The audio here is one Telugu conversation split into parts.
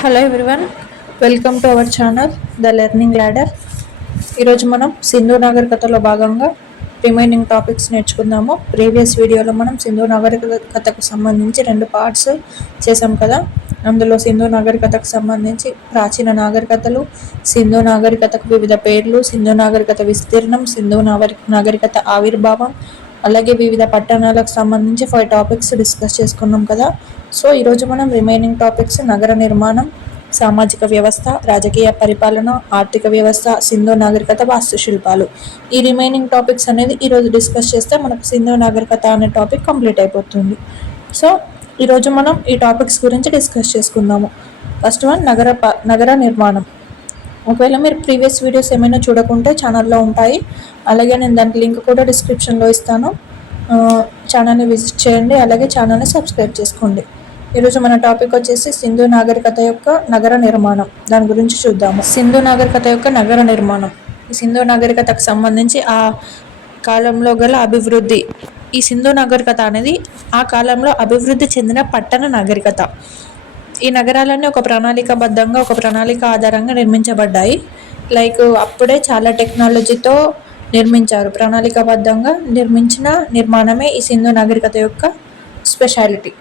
Hello everyone welcome to our channel the learning ladder ఈరోజు మనం సింధు నాగరికతలో భాగంగా రిమైనింగ్ టాపిక్స్ నేర్చుకుందాము. ప్రీవియస్ వీడియోలో మనం సింధు నాగరికతకు సంబంధించి రెండు పార్ట్స్ చేసాం కదా. అందులో సింధు నాగరికతకు సంబంధించి ప్రాచీన నాగరికతలు సింధు నాగరికతకు వివిధ పేర్లు సింధు నాగరికత విస్తీర్ణం సింధు నాగరికత ఆవిర్భావం అలాగే వివిధ పట్టణాలకు సంబంధించి ఫైవ్ టాపిక్స్ డిస్కస్ చేసుకున్నాం కదా. సో ఈరోజు మనం రిమైనింగ్ టాపిక్స్ నగర నిర్మాణం సామాజిక వ్యవస్థ రాజకీయ పరిపాలన ఆర్థిక వ్యవస్థ సింధు నాగరికత వాస్తుశిల్పాలు ఈ రిమైనింగ్ టాపిక్స్ అనేది ఈరోజు డిస్కస్ చేస్తే మనకు సింధు నాగరికత అనే టాపిక్ కంప్లీట్ అయిపోతుంది. సో ఈరోజు మనం ఈ టాపిక్స్ గురించి డిస్కస్ చేసుకుందాము. ఫస్ట్ వన్ నగర నగర నిర్మాణం. ఒకవేళ మీరు ప్రీవియస్ వీడియోస్ ఏమైనా చూడకుంటే ఛానల్లో ఉంటాయి. అలాగే నేను దానికి లింక్ కూడా డిస్క్రిప్షన్లో ఇస్తాను. ఛానల్ని విజిట్ చేయండి. అలాగే ఛానల్ని సబ్స్క్రైబ్ చేసుకోండి. ఈరోజు మన టాపిక్ వచ్చేసి సింధు నాగరికత యొక్క నగర నిర్మాణం. దాని గురించి చూద్దాము. సింధు నాగరికత యొక్క నగర నిర్మాణం. ఈ సింధు నాగరికతకు సంబంధించి ఆ కాలంలో గల అభివృద్ధి. ఈ సింధు నాగరికత అనేది ఆ కాలంలో అభివృద్ధి చెందిన పట్టణ నాగరికత. ఈ నగరాలన్నీ ఒక ప్రణాళికబద్ధంగా ఒక ప్రణాళిక ఆధారంగా నిర్మించబడ్డాయి. లైక్ అప్పుడే చాలా టెక్నాలజీతో నిర్మించారు. ప్రణాళికబద్ధంగా నిర్మించిన నిర్మాణమే ఈ సింధు నాగరికత యొక్క స్పెషాలిటీ.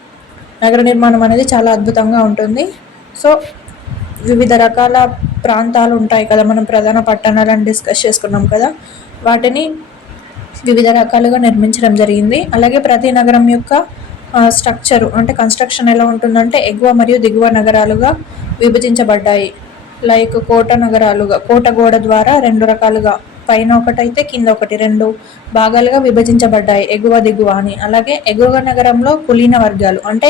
నగర నిర్మాణం అనేది చాలా అద్భుతంగా ఉంటుంది. సో వివిధ రకాల ప్రాంతాలు ఉంటాయి కదా మనం ప్రధాన పట్టణాలను డిస్కస్ చేసుకున్నాం కదా వాటిని వివిధ రకాలుగా నిర్మించడం జరిగింది. అలాగే ప్రతి నగరం యొక్క స్ట్రక్చరు అంటే కన్స్ట్రక్షన్ ఎలా ఉంటుందంటే ఎగువ మరియు దిగువ నగరాలుగా విభజించబడ్డాయి. లైక్ కోట నగరాలుగా కోట గోడ ద్వారా రెండు రకాలుగా పైన ఒకటైతే కింద ఒకటి రెండు భాగాలుగా విభజించబడ్డాయి ఎగువ దిగువ అని. అలాగే ఎగువ నగరంలో కులీన వర్గాలు అంటే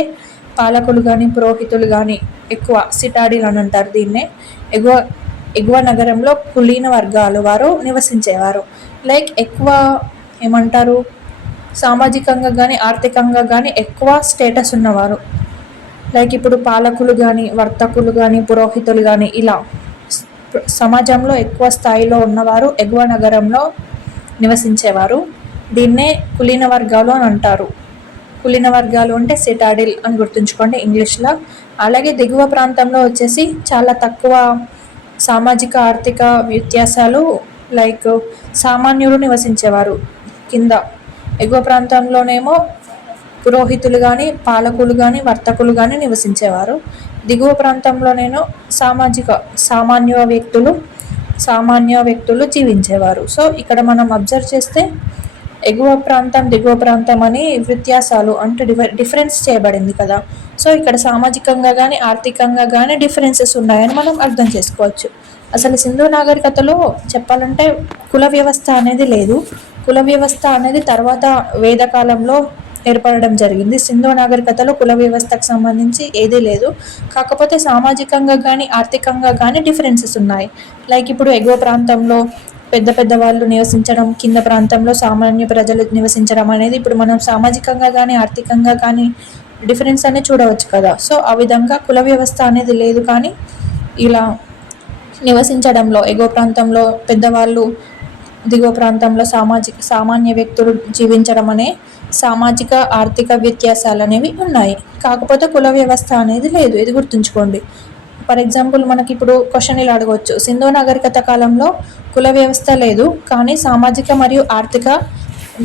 పాలకులు కానీ పురోహితులు కానీ ఎక్కువ సిటాడీలు అని అంటారు దీన్నే. ఎగువ ఎగువ నగరంలో కులీన వర్గాలు వారు నివసించేవారు. లైక్ ఎక్కువ ఏమంటారు? సామాజికంగా కానీ ఆర్థికంగా కానీ ఎక్కువ స్టేటస్ ఉన్నవారు. లైక్ ఇప్పుడు పాలకులు కానీ వర్తకులు కానీ పురోహితులు కానీ ఇలా సమాజంలో ఎక్కువ స్థాయిలో ఉన్నవారు ఎగువ నగరంలో నివసించేవారు. దీన్నే కులీన వర్గాలు అని అంటారు. కులీన వర్గాలు అంటే సిటాడిల్ అని గుర్తుంచుకోండి ఇంగ్లీష్లో. అలాగే దిగువ ప్రాంతంలో వచ్చేసి చాలా తక్కువ సామాజిక ఆర్థిక వ్యత్యాసాలు లైక్ సామాన్యులు నివసించేవారు. కింద ఎగువ ప్రాంతంలోనేమో పురోహితులు కానీ పాలకులు కానీ వర్తకులు కానీ నివసించేవారు. దిగువ ప్రాంతంలోనేమో సామాజిక సామాన్య వ్యక్తులు సామాన్య వ్యక్తులు జీవించేవారు. సో ఇక్కడ మనం అబ్జర్వ్ చేస్తే ఎగువ ప్రాంతం దిగువ ప్రాంతం అని వ్యత్యాసాలు అంటే డిఫరెన్స్ చేయబడింది కదా. సో ఇక్కడ సామాజికంగా కానీ ఆర్థికంగా కానీ డిఫరెన్సెస్ ఉన్నాయని మనం అర్థం చేసుకోవచ్చు. అసలు సింధు నాగరికతలో చెప్పాలంటే కుల వ్యవస్థ అనేది లేదు. కుల వ్యవస్థ అనేది తర్వాత వేదకాలంలో ఏర్పడడం జరిగింది. సింధు నాగరికతలో కుల వ్యవస్థకు సంబంధించి ఏదీ లేదు. కాకపోతే సామాజికంగా కానీ ఆర్థికంగా కానీ డిఫరెన్సెస్ ఉన్నాయి. లైక్ ఇప్పుడు ఎగువ ప్రాంతంలో పెద్ద పెద్ద వాళ్ళు నివసించడం కింద ప్రాంతంలో సామాన్య ప్రజలు నివసించడం అనేది ఇప్పుడు మనం సామాజికంగా కానీ ఆర్థికంగా కానీ డిఫరెన్స్ అనేది చూడవచ్చు కదా. సో ఆ విధంగా కుల వ్యవస్థ అనేది లేదు కానీ ఇలా నివసించడంలో ఎగువ ప్రాంతంలో పెద్దవాళ్ళు దిగువ ప్రాంతంలో సామాజిక సామాన్య వ్యక్తులు జీవించడం అనే సామాజిక ఆర్థిక వ్యత్యాసాలు అనేవి ఉన్నాయి. కాకపోతే కుల వ్యవస్థ అనేది లేదు. ఇది గుర్తుంచుకోండి. ఫర్ ఎగ్జాంపుల్ మనకి ఇప్పుడు క్వశ్చన్ ఇలా అడగవచ్చు సింధు నాగరికత కాలంలో కుల వ్యవస్థ లేదు కానీ సామాజిక మరియు ఆర్థిక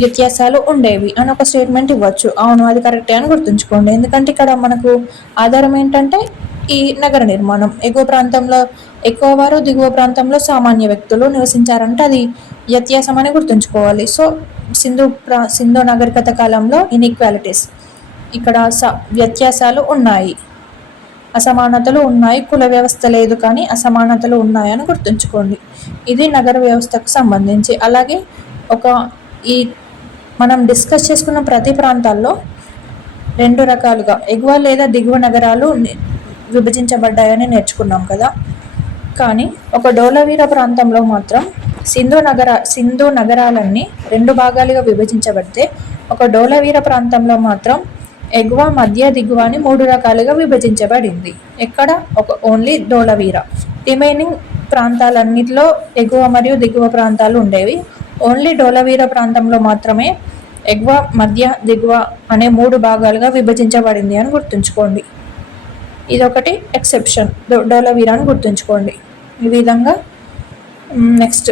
వ్యత్యాసాలు ఉండేవి అని ఒక స్టేట్మెంట్ ఇవ్వచ్చు. అవును అది కరెక్టే అని గుర్తుంచుకోండి. ఎందుకంటే ఇక్కడ మనకు ఆధారం ఏంటంటే ఈ నగర నిర్మాణం. ఎగువ ప్రాంతంలో ఎక్కువ వారు దిగువ ప్రాంతంలో సామాన్య వ్యక్తులు నివసించారంటే అది వ్యత్యాసం అని గుర్తుంచుకోవాలి. సో సింధు ప్రా సింధు నాగరికత కాలంలో ఇన్ఈక్వాలిటీస్. ఇక్కడ స వ్యత్యాసాలు ఉన్నాయి. అసమానతలు ఉన్నాయి కుల వ్యవస్థ లేదు కానీ అసమానతలు ఉన్నాయని గుర్తుంచుకోండి. ఇది నగర వ్యవస్థకు సంబంధించి. అలాగే ఒక ఈ మనం డిస్కస్ చేసుకున్న ప్రతి ప్రాంతాల్లో రెండు రకాలుగా ఎగువ లేదా దిగువ నగరాలు విభజించబడ్డాయని నేర్చుకున్నాం కదా. కానీ ఒక డోలవీర ప్రాంతంలో మాత్రం సింధు నగర సింధు నగరాలన్నీ రెండు భాగాలుగా విభజించబడితే ఒక డోలవీర ప్రాంతంలో మాత్రం ఎగువ మధ్య దిగువ అని మూడు రకాలుగా విభజించబడింది. ఎక్కడ? ఒక ఓన్లీ డోలవీర. రిమైనింగ్ ప్రాంతాలన్నిటిలో ఎగువ మరియు దిగువ ప్రాంతాలు ఉండేవి. ఓన్లీ డోలవీర ప్రాంతంలో మాత్రమే ఎగువ మధ్య దిగువ అనే మూడు భాగాలుగా విభజించబడింది అని గుర్తుంచుకోండి. ఇదొకటి ఎక్సెప్షన్. డోలవీరాని గుర్తుంచుకోండి. ఈ విధంగా నెక్స్ట్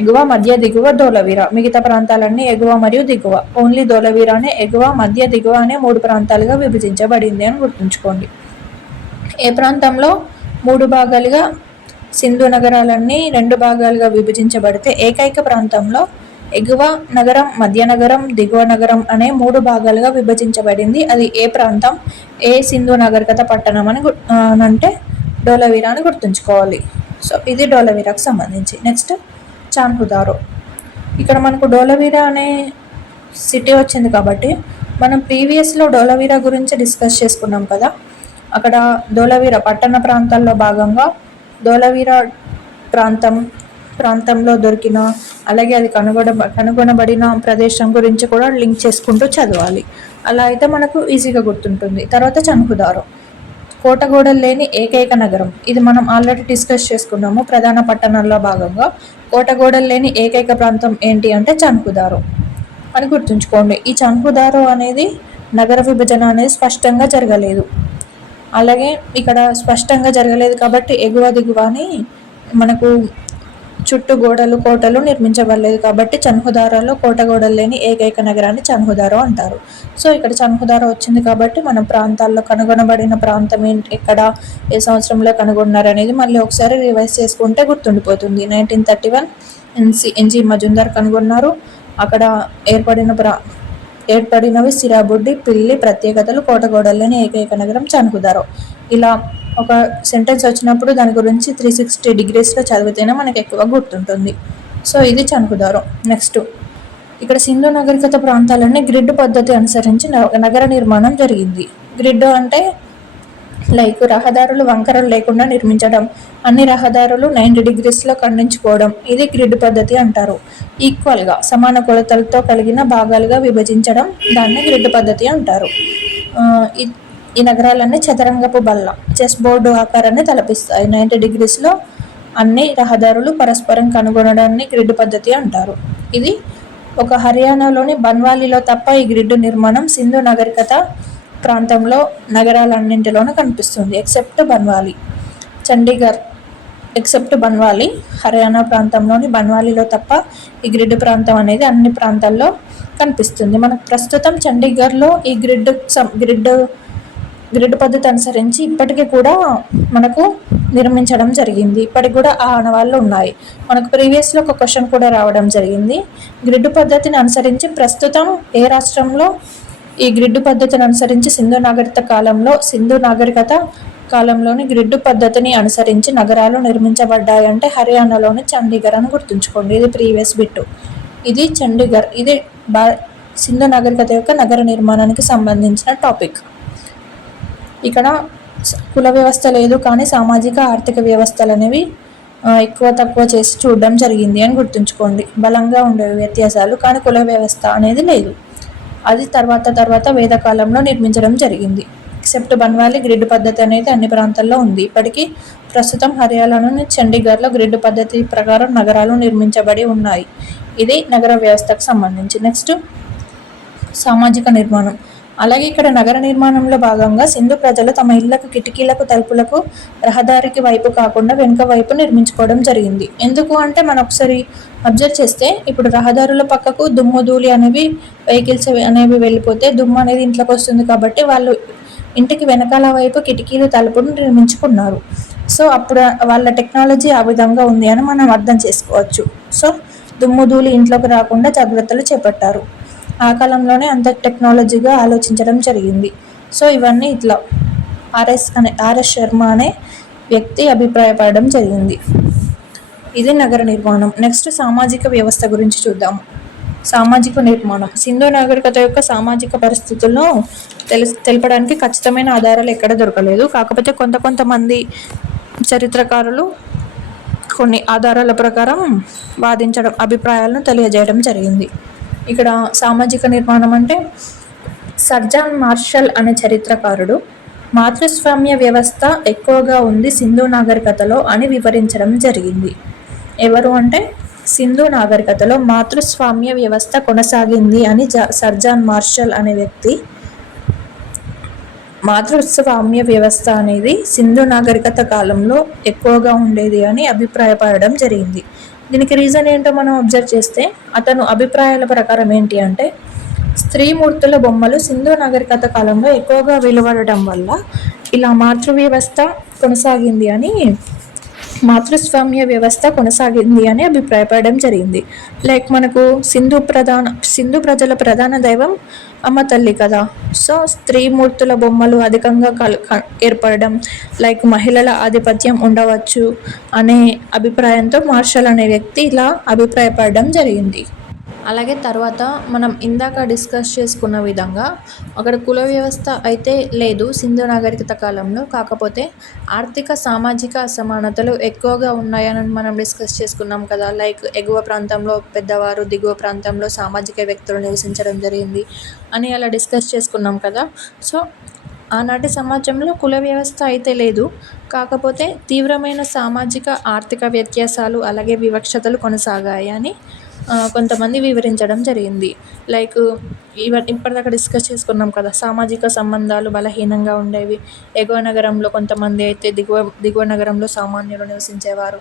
ఎగువ మధ్య దిగువ ధోలవీర మిగతా ప్రాంతాలన్నీ ఎగువ మరియు దిగువ. ఓన్లీ ధోలవీరానే ఎగువ మధ్య దిగువ అనే మూడు ప్రాంతాలుగా విభజించబడింది అని గుర్తుంచుకోండి. ఏ ప్రాంతంలో మూడు భాగాలుగా సింధు నగరాలన్నీ రెండు భాగాలుగా విభజించబడితే ఏకైక ప్రాంతంలో ఎగువ నగరం మధ్య నగరం దిగువ నగరం అనే మూడు భాగాలుగా విభజించబడింది. అది ఏ ప్రాంతం? ఏ సింధు నాగరికత పట్టణం అని అంటే డోలవీరా అని గుర్తుంచుకోవాలి. సో ఇది డోలవీరాకు సంబంధించి. నెక్స్ట్ చాన్హుదారో ఇక్కడ మనకు డోలవీరా అనే సిటీ వచ్చింది కాబట్టి మనం ప్రీవియస్లో డోలవీరా గురించి డిస్కస్ చేసుకున్నాం కదా. అక్కడ డోలవీరా పట్టణ ప్రాంతాల్లో భాగంగా డోలవీరా ప్రాంతం ప్రాంతంలో దొరికిన అలాగే అది కనుగొన కనుగొనబడిన ప్రదేశం గురించి కూడా లింక్ చేసుకుంటూ చదవాలి. అలా అయితే మనకు ఈజీగా గుర్తుంటుంది. తర్వాత చనుకుదారు. కోటగోడలు లేని ఏకైక నగరం. ఇది మనం ఆల్రెడీ డిస్కస్ చేసుకున్నాము. ప్రధాన పట్టణాల్లో భాగంగా. కోటగోడలు లేని ఏకైక ప్రాంతం ఏంటి అంటే చనుకుదారు. అని గుర్తుంచుకోండి. ఈ చనుకుదారు అనేది నగర విభజన అనేది స్పష్టంగా జరగలేదు. అలాగే ఇక్కడ స్పష్టంగా జరగలేదు కాబట్టి ఎగువ దిగువ అని మనకు చుట్టూ గోడలు కోటలు నిర్మించబడలేదు కాబట్టి చన్హుదారాలో కోట గోడలు లేని ఏకైక నగరాన్ని చన్హుదారో అంటారు. సో ఇక్కడ చన్హుదార వచ్చింది కాబట్టి మన ప్రాంతాల్లో కనుగొనబడిన ప్రాంతం ఏంటి? ఎక్కడ ఏ సంవత్సరంలో కనుగొన్నారు అనేది మళ్ళీ ఒకసారి రివైజ్ చేసుకుంటే గుర్తుండిపోతుంది. Nineteen thirty one N C N G Majumdar కనుగొన్నారు. అక్కడ ఏర్పడిన ప్రా ఏర్పడినవి సిరాబుడ్డి పిల్లి ప్రత్యేకతలు కోటగోడల్లోని ఏకైక నగరం చనుకుదారో ఇలా ఒక సెంటెన్స్ వచ్చినప్పుడు దాని గురించి త్రీ సిక్స్టీ డిగ్రీస్లో చదివితేనే మనకు ఎక్కువ గుర్తుంటుంది. సో ఇది చనుకుదారం. నెక్స్ట్ ఇక్కడ సింధు నాగరికత ప్రాంతాలన్నీ గ్రిడ్ పద్ధతి అనుసరించి నగర నిర్మాణం జరిగింది. గ్రిడ్ అంటే లైక్ రహదారులు వంకరలు లేకుండా నిర్మించడం అన్ని రహదారులు నైంటీ డిగ్రీస్లో ఖండించుకోవడం ఇది గ్రిడ్ పద్ధతి అంటారు. ఈక్వల్గా సమాన కొలతలతో కలిగిన భాగాలుగా విభజించడం దాన్ని గ్రిడ్ పద్ధతి అంటారు. ఈ నగరాలన్నీ చదరంగపు బల్ల. చెస్ బోర్డు ఆకారాన్ని తలపిస్తాయి. నైంటీ డిగ్రీస్లో అన్ని రహదారులు పరస్పరం కనుగొనడాన్ని గ్రిడ్ పద్ధతి అంటారు. ఇది ఒక హర్యానాలోని బన్వాలీలో తప్ప ఈ గ్రిడ్ నిర్మాణం సింధు నాగరికత ప్రాంతంలో నగరాలన్నింటిలోనూ కనిపిస్తుంది ఎక్సెప్ట్ బన్వాలి. చండీగఢ్ ఎక్సెప్ట్ బన్వాలి. హర్యానా ప్రాంతంలోని బన్వాలీలో తప్ప ఈ గ్రిడ్ ప్రాంతం అనేది అన్ని ప్రాంతాల్లో కనిపిస్తుంది. మనకు ప్రస్తుతం చండీగఢ్లో ఈ గ్రిడ్ గ్రిడ్ గ్రిడ్ పద్ధతి అనుసరించి ఇప్పటికీ కూడా మనకు నిర్మించడం జరిగింది. ఇప్పటికి కూడా ఆ ఆనవాళ్ళు ఉన్నాయి. మనకు ప్రీవియస్లో ఒక క్వశ్చన్ కూడా రావడం జరిగింది. గ్రిడ్ పద్ధతిని అనుసరించి ప్రస్తుతం ఏ రాష్ట్రంలో ఈ గ్రిడ్ పద్ధతిని అనుసరించి సింధు నాగరికత కాలంలో సింధు నాగరికత కాలంలోని గ్రిడ్ పద్ధతిని అనుసరించి నగరాలు నిర్మించబడ్డాయంటే హర్యానాలోని చండీగఢ్ అని గుర్తుంచుకోండి. ఇది ప్రీవియస్ బిట్టు ఇది చండీగఢ్. ఇది బా సింధు నాగరికత యొక్క నగర నిర్మాణానికి సంబంధించిన టాపిక్ ఇక్కడ కుల వ్యవస్థ లేదు కానీ సామాజిక ఆర్థిక వ్యవస్థలు అనేవి ఎక్కువ తక్కువ చేసి చూడడం జరిగింది అని గుర్తుంచుకోండి. బలంగా ఉండేవి వ్యత్యాసాలు కానీ కుల వ్యవస్థ అనేది లేదు. అది తర్వాత తర్వాత వేదకాలంలో నిర్మించడం జరిగింది. ఎక్సెప్ట్ బన్వాలి గ్రిడ్ పద్ధతి అనేది అన్ని ప్రాంతాల్లో ఉంది. ఇప్పటికీ ప్రస్తుతం హర్యానాలోని చండీగఢ్లో గ్రిడ్ పద్ధతి ప్రకారం నగరాలు నిర్మించబడి ఉన్నాయి. ఇది నగర వ్యవస్థకు సంబంధించి. నెక్స్ట్ సామాజిక నిర్మాణం. అలాగే ఇక్కడ నగర నిర్మాణంలో భాగంగా సింధు ప్రజలు తమ ఇళ్ళకు కిటికీలకు తలుపులకు రహదారికి వైపు కాకుండా వెనుక వైపు నిర్మించుకోవడం జరిగింది. ఎందుకు అంటే మనం ఒకసారి అబ్జర్వ్ చేస్తే ఇప్పుడు రహదారుల పక్కకు దుమ్ము ధూళి అనేవి వెహికల్స్ అనేవి వెళ్ళిపోతే దుమ్ము అనేది ఇంట్లోకి వస్తుంది కాబట్టి వాళ్ళు ఇంటికి వెనకాల వైపు కిటికీలు తలుపును నిర్మించుకున్నారు. సో అప్పుడు వాళ్ళ టెక్నాలజీ ఆ విధంగా ఉంది అని మనం అర్థం చేసుకోవచ్చు. సో దుమ్ము ధూళి ఇంట్లోకి రాకుండా జాగ్రత్తలు చేపట్టారు. ఆ కాలంలోనే అంత టెక్నాలజీగా ఆలోచించడం జరిగింది. సో ఇవన్నీ ఇట్లా ఆర్ఎస్ అనే ఆర్ఎస్ శర్మ అనే వ్యక్తి అభిప్రాయపడడం జరిగింది. ఇది నగర నిర్మాణం. నెక్స్ట్ సామాజిక వ్యవస్థ గురించి చూద్దాం సామాజిక నిర్మాణం. సింధు నాగరికత యొక్క సామాజిక పరిస్థితుల్లో తెలి తెలపడానికి ఖచ్చితమైన ఆధారాలు ఎక్కడ దొరకలేదు. కాకపోతే కొంత కొంతమంది చరిత్రకారులు కొన్ని ఆధారాల ప్రకారం వాదించడం అభిప్రాయాలను తెలియజేయడం జరిగింది. ఇక్కడ సామాజిక నిర్మాణం అంటే సర్జాన్ మార్షల్ అనే చరిత్రకారుడు. మాతృస్వామ్య వ్యవస్థ ఎక్కువగా ఉంది సింధు నాగరికతలో అని వివరించడం జరిగింది. ఎవరు అంటే? సింధు నాగరికతలో మాతృస్వామ్య వ్యవస్థ కొనసాగింది అని జ సర్జాన్ మార్షల్ అనే వ్యక్తి. మాతృస్వామ్య వ్యవస్థ అనేది సింధు నాగరికత కాలంలో ఎక్కువగా ఉండేది అని అభిప్రాయపడడం జరిగింది. దీనికి రీజన్ ఏంటో మనం అబ్జర్వ్ చేస్తే అతను అభిప్రాయాల ప్రకారం ఏంటి అంటే స్త్రీమూర్తుల బొమ్మలు సింధు నాగరికత కాలంలో ఎక్కువగా వెలువడటం వల్ల ఇలా మాతృ వ్యవస్థ కొనసాగింది అని మాతృస్వామ్య వ్యవస్థ కొనసాగింది అని అభిప్రాయపడడం జరిగింది. లైక్ మనకు సింధు ప్రధాన సింధు ప్రజల ప్రధాన దైవం అమ్మ తల్లి కదా. సో స్త్రీమూర్తుల బొమ్మలు అధికంగా కల్ ఏర్పడడం లైక్ మహిళల ఆధిపత్యం ఉండవచ్చు అనే అభిప్రాయంతో మార్షల్ అనే వ్యక్తి ఇలా అభిప్రాయపడడం జరిగింది. అలాగే తర్వాత మనం ఇందాక డిస్కస్ చేసుకున్న విధంగా అక్కడ కుల వ్యవస్థ అయితే లేదు సింధు నాగరికత కాలంలో. కాకపోతే ఆర్థిక సామాజిక అసమానతలు ఎక్కువగా ఉన్నాయని మనం డిస్కస్ చేసుకున్నాం కదా. లైక్ ఎగువ ప్రాంతంలో పెద్దవారు దిగువ ప్రాంతంలో సామాజిక వ్యక్తులు నివసించడం జరిగింది అని అలా డిస్కస్ చేసుకున్నాం కదా. సో ఆనాటి సమాజంలో కుల వ్యవస్థ అయితే లేదు. కాకపోతే తీవ్రమైన సామాజిక ఆర్థిక వ్యత్యాసాలు అలాగే వివక్షతలు కొనసాగాయి అని కొంతమంది వివరించడం జరిగింది. లైక్ ఇవ ఇప్పటిదాకా డిస్కస్ చేసుకున్నాం కదా సామాజిక సంబంధాలు బలహీనంగా ఉండేవి. ఎగువ నగరంలో కొంతమంది అయితే దిగువ దిగువ నగరంలో సామాన్యులు నివసించేవారు.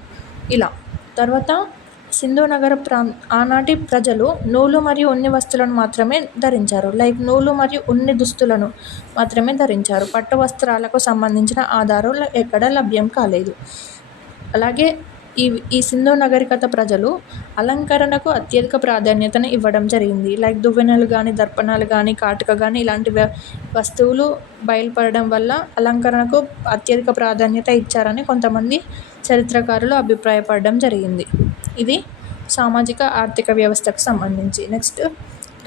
ఇలా. తర్వాత సింధు నగర ప్రాం ఆనాటి ప్రజలు నూలు మరియు ఉన్ని వస్తువులను మాత్రమే ధరించారు. లైక్ నూలు మరియు ఉన్ని దుస్తులను మాత్రమే ధరించారు. పట్టు వస్త్రాలకు సంబంధించిన ఆధారాలు ఎక్కడ లభ్యం కాలేదు. అలాగే ఈ ఈ సింధు నాగరికత ప్రజలు అలంకరణకు అత్యధిక ప్రాధాన్యతను ఇవ్వడం జరిగింది. లైక్ దువ్వెనలు కానీ దర్పణాలు కానీ కాటుక కానీ ఇలాంటి వస్తువులు బయలుపడడం వల్ల అలంకరణకు అత్యధిక ప్రాధాన్యత ఇచ్చారని కొంతమంది చరిత్రకారులు అభిప్రాయపడడం జరిగింది. ఇది సామాజిక ఆర్థిక వ్యవస్థకు సంబంధించి. నెక్స్ట్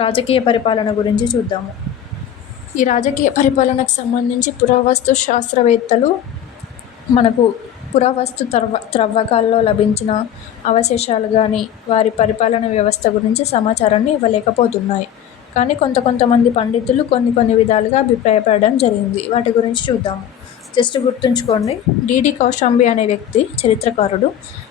రాజకీయ పరిపాలన గురించి చూద్దాము. ఈ రాజకీయ పరిపాలనకు సంబంధించి పురావస్తు శాస్త్రవేత్తలు మనకు పురావస్తు త్రవ్వ త్రవ్వకాల్లో లభించిన అవశేషాలు కానీ వారి పరిపాలన వ్యవస్థ గురించి సమాచారాన్ని ఇవ్వలేకపోతున్నాయి. కానీ కొంత కొంతమంది పండితులు కొన్ని కొన్ని విధాలుగా అభిప్రాయపడడం జరిగింది. వాటి గురించి చూద్దాము జస్ట్ గుర్తుంచుకోండి. డిడి కౌశాంబి అనే వ్యక్తి చరిత్రకారుడు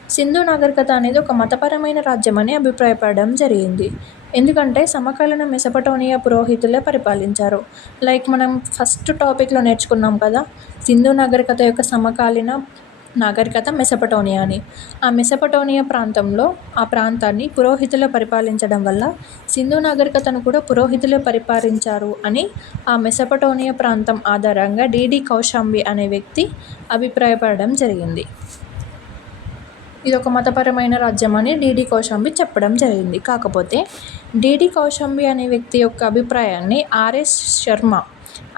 సింధు నాగరికత అనేది ఒక మతపరమైన రాజ్యమని అభిప్రాయపడడం జరిగింది. ఎందుకంటే సమకాలీన మెసపటోనియా పురోహితులే పరిపాలించారు. లైక్ మనం ఫస్ట్ టాపిక్లో నేర్చుకున్నాం కదా సింధు నాగరికత యొక్క సమకాలీన నాగరికత మెసపటోనియా అని. ఆ మెసపటోనియా ప్రాంతంలో ఆ ప్రాంతాన్ని పురోహితులు పరిపాలించడం వల్ల సింధు నాగరికతను కూడా పురోహితులే పరిపాలించారు అని ఆ మెసపటోనియా ప్రాంతం ఆధారంగా డిడి కౌశాంబి అనే వ్యక్తి అభిప్రాయపడడం జరిగింది. ఇది ఒక మతపరమైన రాజ్యం అని డిడి కౌశాంబి చెప్పడం జరిగింది. కాకపోతే డిడి కౌశాంబి అనే వ్యక్తి యొక్క అభిప్రాయాన్ని ఆర్ఎస్ శర్మ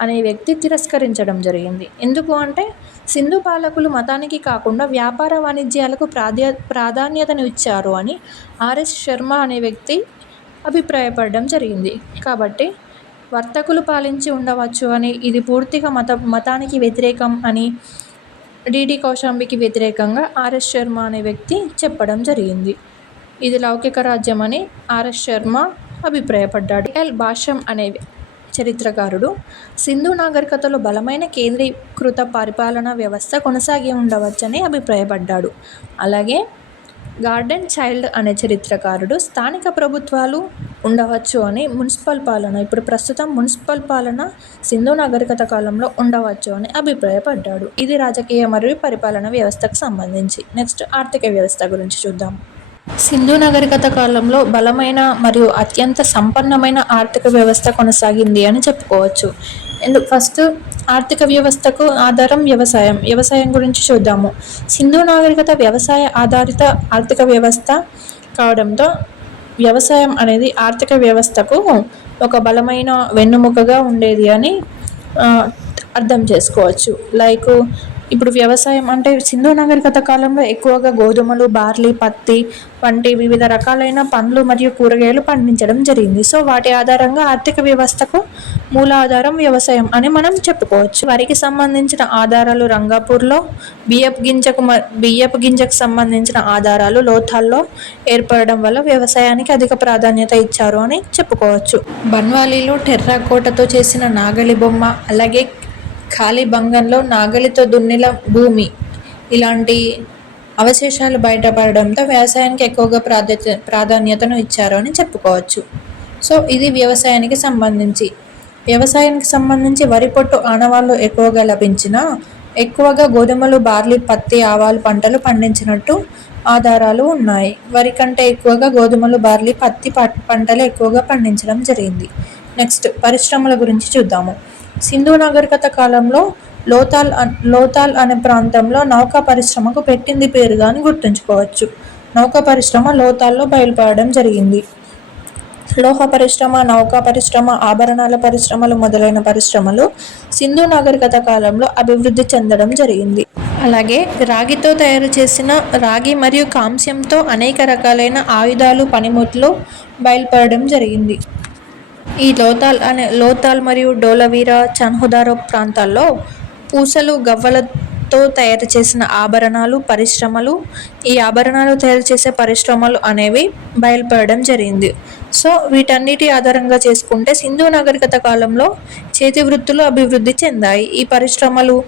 అనే వ్యక్తి తిరస్కరించడం జరిగింది. ఎందుకు అంటే సింధు పాలకులు మతానికి కాకుండా వ్యాపార వాణిజ్యాలకు ప్రాధా ప్రాధాన్యతను ఇచ్చారు అని ఆర్ఎస్ శర్మ అనే వ్యక్తి అభిప్రాయపడడం జరిగింది. కాబట్టి వర్తకులు పాలించి ఉండవచ్చు అని ఇది పూర్తిగా మత మతానికి వ్యతిరేకం అని డిడి కౌశాంబికి వ్యతిరేకంగా ఆర్ఎస్ శర్మ అనే వ్యక్తి చెప్పడం జరిగింది. ఇది లౌకిక రాజ్యం అని ఆర్ఎస్ శర్మ అభిప్రాయపడ్డాడు. ఎల్ భాష్యం అనే చరిత్రకారుడు. సింధు నాగరికతలో బలమైన కేంద్రీకృత పరిపాలనా వ్యవస్థ కొనసాగి ఉండవచ్చని అభిప్రాయపడ్డాడు. అలాగే గార్డెన్ చైల్డ్ అనే చరిత్రకారుడు స్థానిక ప్రభుత్వాలు ఉండవచ్చు అని మున్సిపల్ పాలన ఇప్పుడు ప్రస్తుతం మున్సిపల్ పాలన సింధు నాగరికత కాలంలో ఉండవచ్చు అని అభిప్రాయపడ్డాడు. ఇది రాజకీయ మరియు పరిపాలన వ్యవస్థకు సంబంధించి. నెక్స్ట్ ఆర్థిక వ్యవస్థ గురించి చూద్దాం. సింధు నాగరికత కాలంలో బలమైన మరియు అత్యంత సంపన్నమైన ఆర్థిక వ్యవస్థ కొనసాగింది అని చెప్పుకోవచ్చు. ఎందు ఫస్ట్ ఆర్థిక వ్యవస్థకు ఆధారం వ్యవసాయం. వ్యవసాయం గురించి చూద్దాము. సింధు నాగరికత వ్యవసాయ ఆధారిత ఆర్థిక వ్యవస్థ కావడంతో వ్యవసాయం అనేది ఆర్థిక వ్యవస్థకు ఒక బలమైన వెన్నుముకగా ఉండేది అని అర్థం చేసుకోవచ్చు. లైక్ ఇప్పుడు వ్యవసాయం అంటే సింధు నాగరికత కాలంలో ఎక్కువగా గోధుమలు బార్లీ పత్తి వంటి వివిధ రకాలైన పండ్లు మరియు కూరగాయలు పండించడం జరిగింది. సో వాటి ఆధారంగా ఆర్థిక వ్యవస్థకు మూలాధారం వ్యవసాయం అని మనం చెప్పుకోవచ్చు. వరికి సంబంధించిన ఆధారాలు రంగాపూర్లో బియ్యపు గింజకు బియ్యపు గింజకు సంబంధించిన ఆధారాలు లోథాల్లో ఏర్పడడం వల్ల వ్యవసాయానికి అధిక ప్రాధాన్యత ఇచ్చారు అని చెప్పుకోవచ్చు. బన్వాలీలో టెర్రాకోటతో చేసిన నాగలి బొమ్మ అలాగే ఖాళీ బంగంలో నాగలితో దున్నిల భూమి. ఇలాంటి అవశేషాలు బయటపడడంతో వ్యవసాయానికి ఎక్కువగా ప్రాధాన్యత ప్రాధాన్యతను ఇచ్చారు అని చెప్పుకోవచ్చు. సో ఇది వ్యవసాయానికి సంబంధించి. వ్యవసాయానికి సంబంధించి వరి పొట్టు ఆనవాళ్ళు ఎక్కువగా లభించిన ఎక్కువగా గోధుమలు బార్లీ పత్తి ఆవాలు పంటలు పండించినట్టు ఆధారాలు ఉన్నాయి. వరి కంటే ఎక్కువగా గోధుమలు బార్లీ పత్తి పంటలు ఎక్కువగా పండించడం జరిగింది. నెక్స్ట్ పరిశ్రమల గురించి చూద్దాము. సింధు నాగరికత కాలంలో లోతాల్ లోతాల్ అనే ప్రాంతంలో నౌకా పరిశ్రమకు పెట్టింది పేరుగా అని గుర్తుంచుకోవచ్చు. నౌకా పరిశ్రమ లోతాల్లో బయలుపడడం జరిగింది. లోహ పరిశ్రమ నౌకా పరిశ్రమ ఆభరణాల పరిశ్రమలు మొదలైన పరిశ్రమలు సింధు నాగరికత కాలంలో అభివృద్ధి చెందడం జరిగింది. అలాగే రాగితో తయారు చేసిన రాగి మరియు కాంస్యంతో అనేక రకాలైన ఆయుధాలు పనిముట్లు బయలుపడడం జరిగింది. ఈ లోతాల్ అనే లోతాల్ మరియు డోలవీర చన్హుదారో ప్రాంతాల్లో పూసలు గవ్వలతో తయారు చేసిన ఆభరణాలు పరిశ్రమలు ఈ ఆభరణాలు తయారు చేసే పరిశ్రమలు అనేవి బయలుపడడం జరిగింది. సో వీటన్నిటి ఆధారంగా చేసుకుంటే సింధు నాగరికత కాలంలో చేతి వృత్తులు అభివృద్ధి చెందాయి. ఈ పరిశ్రమలు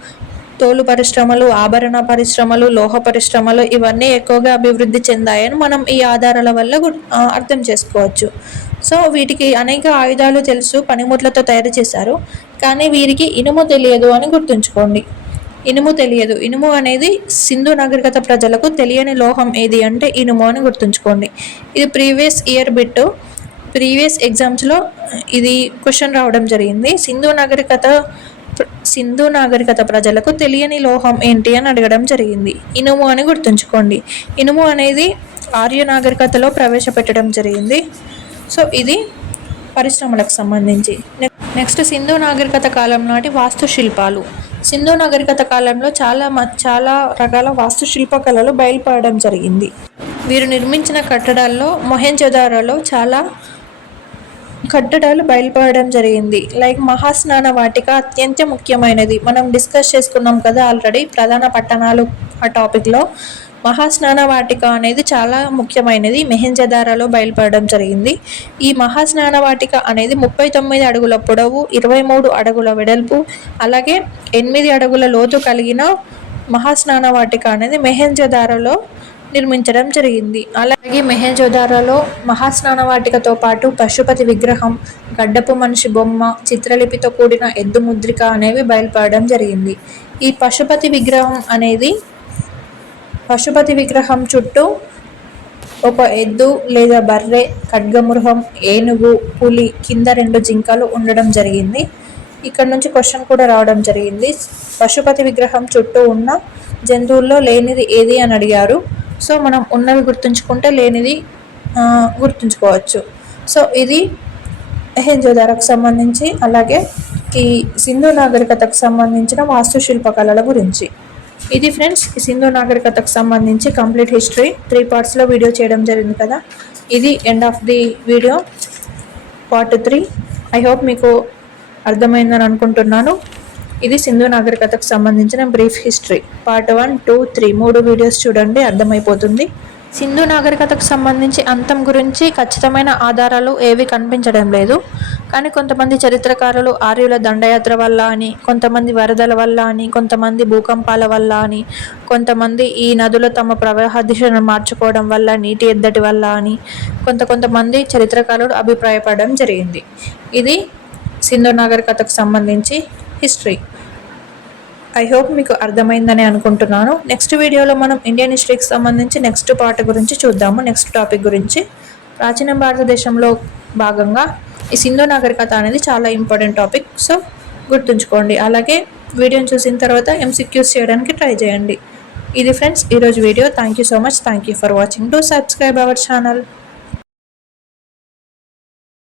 తోలు పరిశ్రమలు ఆభరణ పరిశ్రమలు లోహ పరిశ్రమలు ఇవన్నీ ఎక్కువగా అభివృద్ధి చెందాయని మనం ఈ ఆధారాల వల్ల అర్థం చేసుకోవచ్చు. సో వీటికి అనేక ఆయుధాలు తెలుసు పనిముట్లతో తయారు చేశారు. కానీ వీరికి ఇనుము తెలియదు అని గుర్తుంచుకోండి. ఇనుము తెలియదు. ఇనుము అనేది సింధు నాగరికత ప్రజలకు తెలియని లోహం ఏది అంటే ఇనుము అని గుర్తుంచుకోండి. ఇది ప్రీవియస్ ఇయర్ బిట్ ప్రీవియస్ ఎగ్జామ్స్లో ఇది క్వశ్చన్ రావడం జరిగింది. సింధు నాగరికత సింధు నాగరికత ప్రజలకు తెలియని లోహం ఏంటి అని అడగడం జరిగింది. ఇనుము అని గుర్తుంచుకోండి. ఇనుము అనేది ఆర్య నాగరికతలో ప్రవేశపెట్టడం జరిగింది. సో ఇది పరిశ్రమలకు సంబంధించి. నెక్స్ట్ సింధు నాగరికత కాలం నాటి వాస్తుశిల్పాలు సింధు నాగరికత కాలంలో చాలా చాలా రకాల వాస్తుశిల్ప కళలు బయలుపడడం జరిగింది. వీరు నిర్మించిన కట్టడాల్లో మొహెంజదారలో చాలా కట్టడాలు బయలుపడడం జరిగింది. లైక్ మహాస్నాన వాటిక అత్యంత ముఖ్యమైనది. మనం డిస్కస్ చేసుకున్నాం కదా ఆల్రెడీ ప్రధాన పట్టణాలు ఆ టాపిక్లో. మహాస్నాన వాటిక అనేది చాలా ముఖ్యమైనది. మెహెంజదారాలో బయలుపడడం జరిగింది. ఈ మహాస్నాన వాటిక అనేది ముప్పై తొమ్మిది అడుగుల పొడవు ఇరవై మూడు అడుగుల వెడల్పు అలాగే ఎనిమిది అడుగుల లోతు కలిగిన మహాస్నాన వాటిక అనేది మెహెంజదారలో నిర్మించడం జరిగింది. అలాగే మెహంజోదారాలో మహాస్నాన వాటికతో పాటు పశుపతి విగ్రహం గడ్డపు మనిషి బొమ్మ చిత్రలిపితో కూడిన ఎద్దు ముద్రిక అనేవి బయలుపడడం జరిగింది. ఈ పశుపతి విగ్రహం అనేది పశుపతి విగ్రహం చుట్టూ ఒక ఎద్దు లేదా బర్రె ఖడ్గమృహం ఏనుగు పులి కింద రెండు జింకలు ఉండడం జరిగింది. ఇక్కడ నుంచి క్వశ్చన్ కూడా రావడం జరిగింది. పశుపతి విగ్రహం చుట్టూ ఉన్న జంతువుల్లో లేనిది ఏది అని అడిగారు. సో మనం ఉన్నవి గుర్తుంచుకుంటే లేనిది గుర్తుంచుకోవచ్చు. సో ఇది ఎహెంజోదారకు సంబంధించి అలాగే ఈ సింధు నాగరికతకు సంబంధించిన వాస్తుశిల్ప కళల గురించి. ఇది ఫ్రెండ్స్ సింధు నాగరికతకు సంబంధించి కంప్లీట్ హిస్టరీ. త్రీ పార్ట్స్లో వీడియో చేయడం జరిగింది కదా. ఇది end of the video. Part three. I hope మీకు అర్థమైందని అనుకుంటున్నాను. ఇది సింధు నాగరికతకు సంబంధించిన brief history. Part one two three మూడు వీడియోస్ చూడండి అర్థమైపోతుంది. సింధు నాగరికతకు సంబంధించి అంతం గురించి ఖచ్చితమైన ఆధారాలు ఏవి కనిపించడం లేదు. కానీ కొంతమంది చరిత్రకారులు ఆర్యుల దండయాత్ర వల్ల అని కొంతమంది వరదల వల్ల అని కొంతమంది భూకంపాల వల్ల అని కొంతమంది ఈ నదులు తమ ప్రవాహ దిశను మార్చుకోవడం వల్ల నీటి ఎద్దటి వల్ల అని కొంత కొంతమంది చరిత్రకారులు అభిప్రాయపడడం జరిగింది. ఇది సింధు నాగరికతకు సంబంధించి హిస్టరీ. ఐ హోప్ మీకు అర్థమైందని అనుకుంటున్నాను. నెక్స్ట్ వీడియోలో మనం ఇండియన్ హిస్టరీకి సంబంధించి నెక్స్ట్ పార్ట్ గురించి చూద్దాము. నెక్స్ట్ టాపిక్ గురించి. ప్రాచీన భారతదేశంలో భాగంగా ఈ సింధు నాగరికత అనేది చాలా ఇంపార్టెంట్ టాపిక్ సో గుర్తుంచుకోండి. అలాగే వీడియోని చూసిన తర్వాత ఎంసీక్యూస్ చేయడానికి ట్రై చేయండి. ఇది ఫ్రెండ్స్ ఈరోజు video. Thank you so much thank you for watching to subscribe our channel